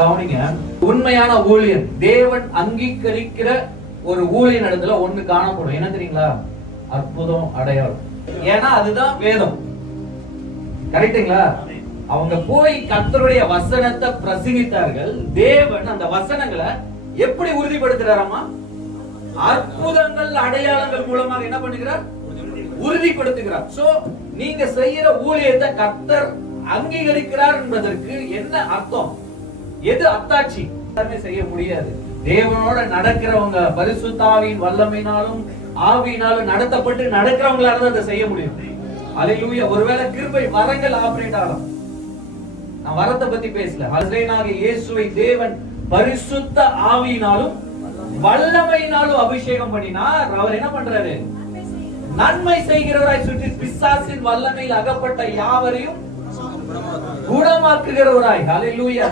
கவனிங்க. உண்மையான ஊழியன், தேவன் அங்கீகரிக்கிற ஒரு ஊழியன் இடத்துல ஒண்ணு காணப்படும். என்ன தெரியுங்களா? அற்புதம், அடையாளம். ஏன்னா அதுதான் வேதம். கரெக்டுங்களா? அவங்க போய் கர்த்தருடைய வசனத்தை பிரசங்கித்தார்கள். தேவன் அந்த வசனங்களை எப்படி உறுதிப்படுத்துறாராமா? அற்புதங்கள், அடையாளங்கள் மூலமாக என்ன பண்ணுகிறார்? உறுதிப்படுத்துகிறார். சோ நீங்க செய்யற ஊழியத்தை கர்த்தர் அங்கீகரிக்கிறார் என்பதற்கு என்ன அர்த்தம்? எது அத்தாட்சி? செய்ய முடியாது. தேவனோட நடக்கிறவங்க பரிசுத்த ஆவியின் வல்லமையினாலும் ஆவியினாலும் நடத்தப்பட்டு நடக்கிறவங்களால தான் அதை செய்ய முடியும். அல்லேலூயா. ஒருவேளை கிருபை வரங்கள் ஆபரேட் ஆகலாம். நான் வரத்தை பத்தி பேசல. நசரேயனாக இயேசுவை தேவன் பரிசுத்த ஆவியினாலும் வல்லமையினாலும் அபிஷேகம் பண்ணினார். அவர் என்ன பண்றாரு? நன்மை செய்கிறவராய் சுற்றி பிசாசின் வல்லமையில் அகப்பட்ட யாவரையும் குணமாக்குகிறவராய். அல்லேலூயா.